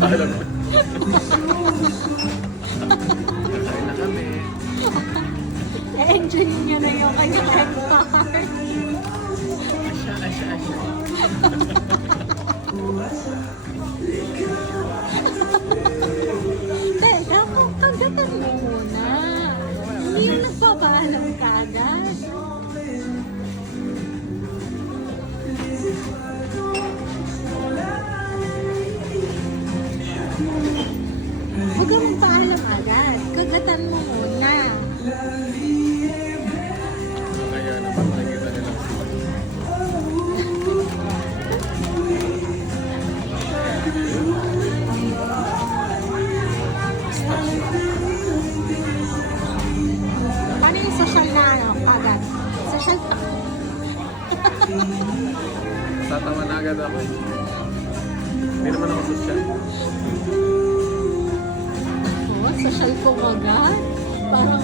Paalam. Kakain na kami. I-enjoy niya na yung kanyang part. Asya. Teka, kagatan mo muna. Hindi yung nagpapaalam ka agad. Huwag ka mong paalam agad. Kagatan mo muna. Kaya naman nakikita nila. Paano yung social na ano, agad? Social pa. Tatawa na agad ako. Hindi naman ako social. Oh, social ko agad. Parang